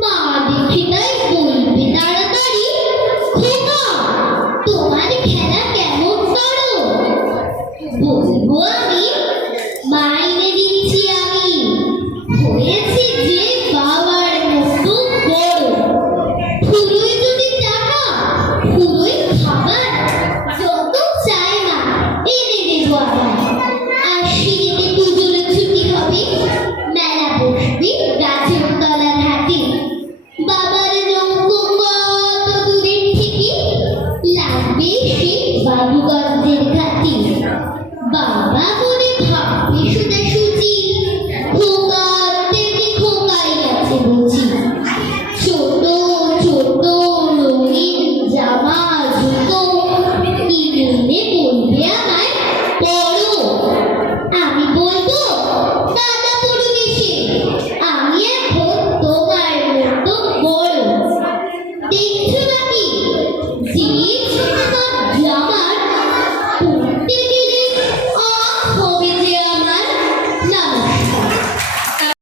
মা দেখে তাই বলবে তাড়াতাড়ি, খোকা তোমার খেলা কেমন করো? বলবো আমি, মা এনে দিচ্ছি আমি, হয়েছে যে বাবার মতো বড়। ফুরোয় যদি টাকা, ফুরোয় খাবার, যত চাই মা এনে দেবো আবার। আর শীতে পুজোর ছুটি হবে, মেলা বসবে গাছের তলার হাটে। বাবার নৌকো কত দূরের থেকে, লাগবে সে বাবুগঞ্জের ঘাটে। বাবা মনে ভাববে সোজাসুজি, খোকা তেমনি খোকাই আছে বুঝি। ছোট ছোট রঙিন জামা জুতো কিনে বলবে আমায় পরো। আমি বলবো দাদা পড়ুক এসে, আমি এখন তোমার মতো বড়। দেখছো নাকি যে ছোট জামার